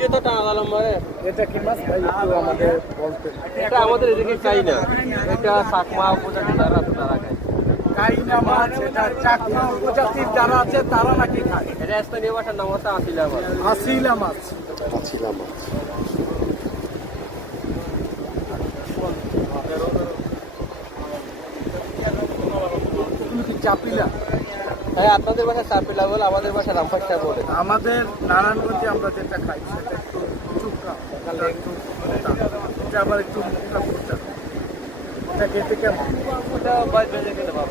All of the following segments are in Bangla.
এটা কি মাছ? ভাই একটু আমাদের বলতে। এটা আমাদের এদিকে চাই না এটা উপজাতি যারা আছে তারা খায়। কাইনা মাছ এটা চাকমা উপজাতির যারা আছে তারা নাকি খায়। এটা স্থানীয় ভাষার নাম হচ্ছে আসিলা মাছ। আসিলা মাছ। চাপিলা? হ্যাঁ আপনাদের ভাষা চাপিলা বলে আমাদের ভাষা রামপাশা বলে। আমাদের নারায়ণগঞ্জে আমরা যেটা খাই সেটা একটু তাহলে একটু এটা আবার একটু মোটা এটা খেতে কেমন? ওটা বাইশ ভেজে খেতে পারব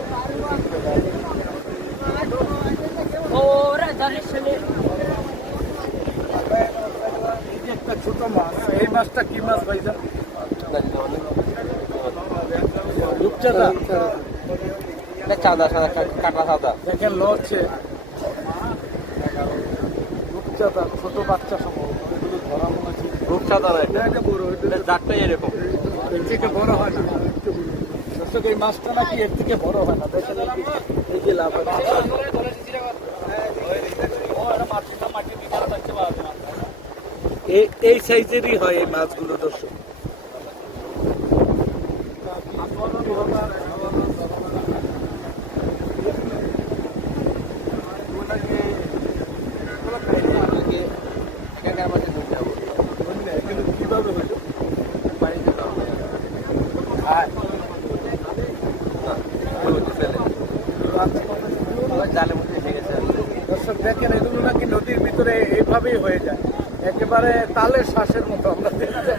এই যে একটা ছোট মাছ এই মাছটা কি মাছ ভাইজান রূপচাঁদা। চাঁদা সাদা কাটা সাদা। দেখেন লড়ছে রূপচাঁদা ছোট বাচ্চা সম্ভবত। এগুলো ধরা মনে হচ্ছে রূপচাঁদা এটা এটা বড় এটা এটা জাতটাই এরকম। এর থেকে বড় হয় না দর্শক এই মাছটা নাকি এর থেকে বড় হয় না? দেখেন এই যে- এই যে লাভ এই এই সাইজেরই হয় এই মাছগুলো দর্শক। এগুলো নাকি নদীর ভিতরে এইভাবেই হয়ে যায়। একেবারে তালের শ্বাসের মতো আমরা দেখতে।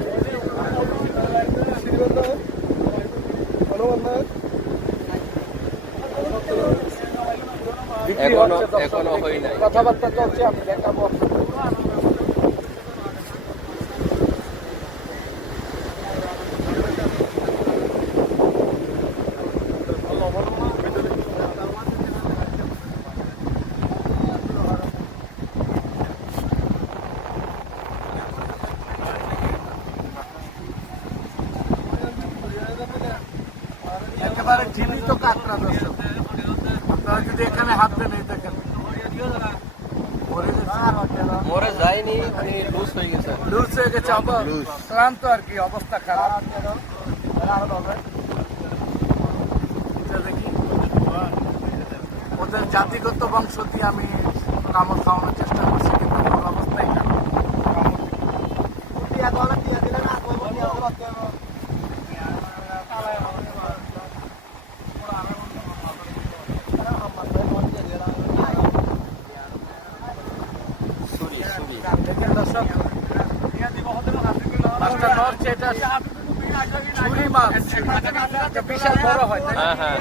কথাবার্তা চলছে আমি দেখাবো একেবারে জীবিত কাঁকড়া দর্শক। আপনারা যদি এখানে হাত দেন এই দেখেন। মরে যায়নি লুজ হয়ে গেছে। লুজ হয়ে গেছে ক্লান্ত আর কি অবস্থা খারাপ। দেখি। ওদের জাতিগত বংশ দিয়ে আমি কামড় খাওয়ানোর চেষ্টা করছি কিন্তু ওর অবস্থাই খারাপ সুরি সুরি দেখেন দর্শক মাছটা নড়ছে এটা ছুরি মাছ বিশাল বড় হয় হ্যাঁ হ্যাঁ।